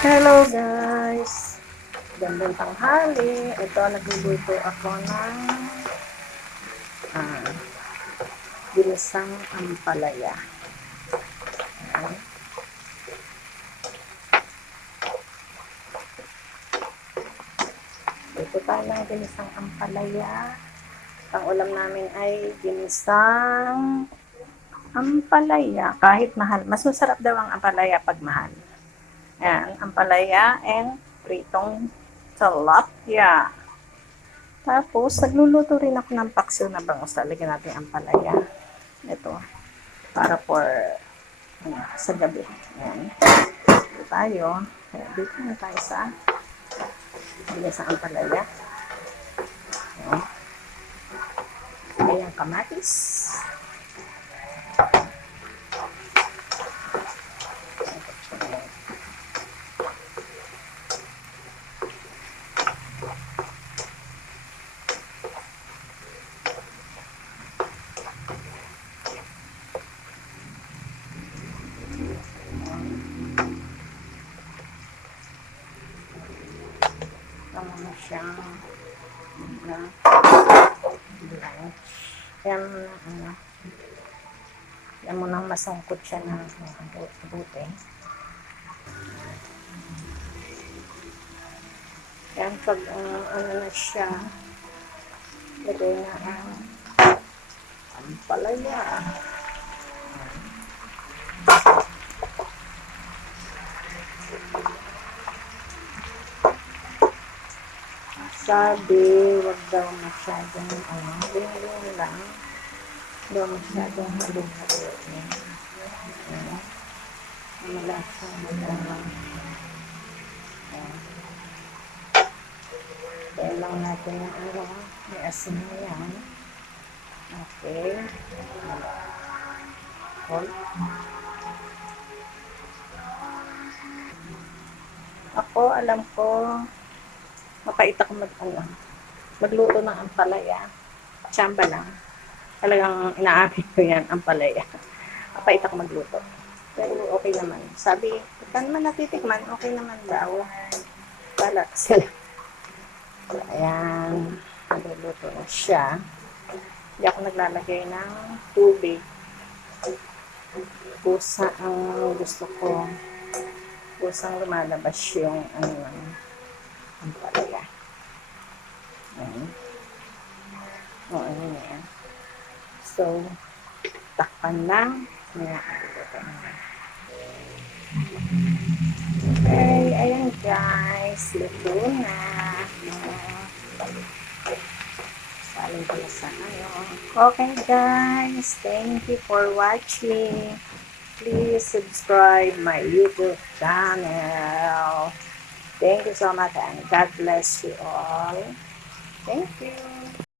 Hello guys! Gandang tanghali. Ito, nagluluto ako ng ah, ginisang ampalaya. Ayan. Ito tayo ng ginisang ampalaya. Ang ulam namin ay ginisang ampalaya. Kahit mahal. Mas masarap daw ang ampalaya pag mahal. Ayan, ampalaya and pritong tilapia. Tapos, nagluluto rin ako ng paksiw na bangus. Lalagyan natin ang ampalaya. Ito, para for sa gabi. Ayan. Dito tayo. Dito na tayo sa sa ampalaya. Ayan. Ayan, kamatis. Tama na siyang yan ano, yan mo nang masungkot siya ng buti. Yan pag ano na siya, lagay na ang ampalaya. Sabi, wag daw masyadong ling-ling lang. Daw masyadong halong-halo. Malasa mo lang. Kaya lang natin yung may asin na yan. Okay. Hold. Ako, alam ko, mapait ako magluto ng ampalaya. Tsamba lang. Talagang inaamin ko yan, ampalaya. Mapait ako magluto. Pero okay naman. Sabi, pagka naman natitikman, okay naman daw. Bala sila. Ayan. Nagluluto na siya. Hindi ako naglalagay ng tubig. Pusa ang gusto ko. Pusang lumalabas yung ampalaya. Ayan. O, ano na yan. So, takpan lang. Okay, ayan guys. Luto na. Saling pala sa Okay guys, thank you for watching. Please subscribe my YouTube channel. Thank you so much and God bless you all. Thank you.